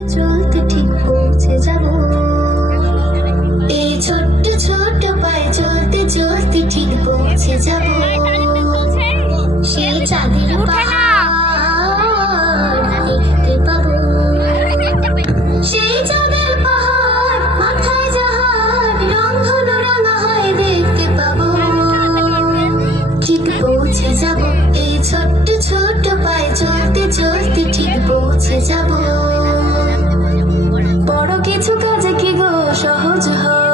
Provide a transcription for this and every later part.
চলতে ঠিক পৌঁছে যাব। এই ছোট্ট ছোট্ট পায়ে চলতে চলতে ঠিক পৌঁছে যাব। সেই চাঁদের পাহাড় দেখতে পাবো। সেই চাঁদের পাহাড় মাথায় জাহাজ রংধনু রাঙা হয় দেখতে পাবো। ঠিক পৌঁছে যাব। এই ছোট্ট ছোট্ট পায়ে চলতে চলতে ঠিক পৌঁছে যাব। বড় কিছু কাজে কি গো সহজ হয়?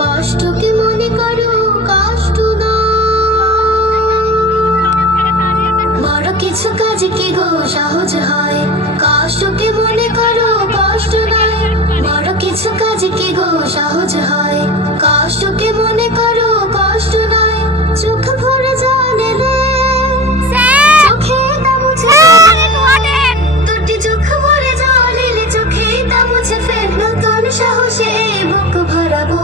কষ্টকে মনে করো কষ্ট নয়। বড় কিছু কাজে কি গো সহজ হয়? কষ্টকে মনে করো কষ্ট নয়। বড় কিছু কাজে কি গো সহজ হয়? কষ্টকে মনে করো কষ্ট নয়। চোখ ভরে জল এলে চোখে তা মুছে দুটি চোখ ভরে জল এলে চোখে তা মুছে ফের নতুন সাহসে বুক ভরাবো।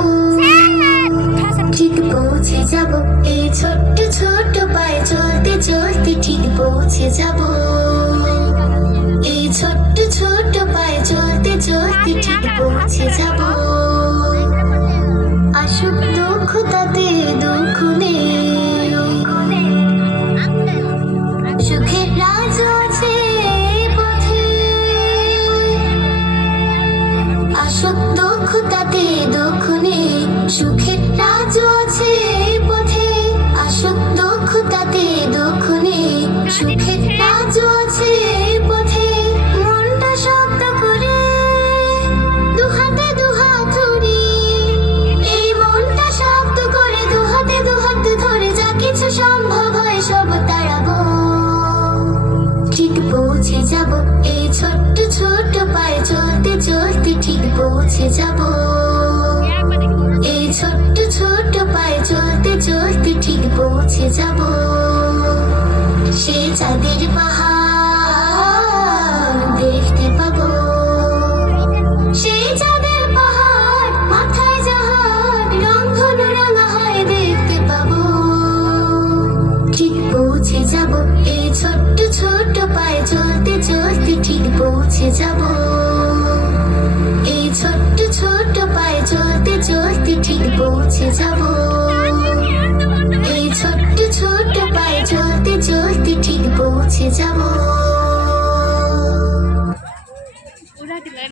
ঠিক পৌঁছে যাব। এই ছোট্ট ছোট্ট পায়ে চলতে চলতে ঠিক পৌঁছে যাব। এই ছোট্ট ছোট্ট পায়ে চলতে চলতে ঠিক পৌঁছে যাব। আসুক দুঃখ তাতে দুঃখ নেই, সুখের রাজ আছে পথে। আসুক দুঃখ তাতে দুঃখ নেই, সুখের রাজ আছে পথে। আসুক দুঃখ তাতে দুঃখ নেই, সুখের রাজ আছে পথে। মনটা শক্ত করে দুহাতে দুহাত ধরি, এই মনটা শক্ত করে দুহাতে দুহাত ধরে যা কিছু সম্ভব হয় সব তাড়াবো। ঠিক পৌঁছে যাব। এই ছোট্ট ছোট্ট পায়ে চলতে চলতে ঠিক পৌঁছে যাব। এই ছোট্ট ছোট্ট পায়ে চলতে চলতে ঠিক পৌঁছে যাব। সেই চাঁদের পাহাড় দেখতে পাবো। সেই চাঁদের পাহাড় মাথায় জাহাজ রংধনু রাঙা হয় দেখতে পাবো। ঠিক পৌঁছে যাব। এই ছোট্ট ছোট্ট পায়ে চলতে চলতে ঠিক পৌঁছে যাব। এই ছোট্ট ছোট্ট পায়ে চলতে চলতে ঠিক পৌঁছে যাব। এই ছোট্ট ছোট্ট পায়ে চলতে চলতে ঠিক পৌঁছে যাব।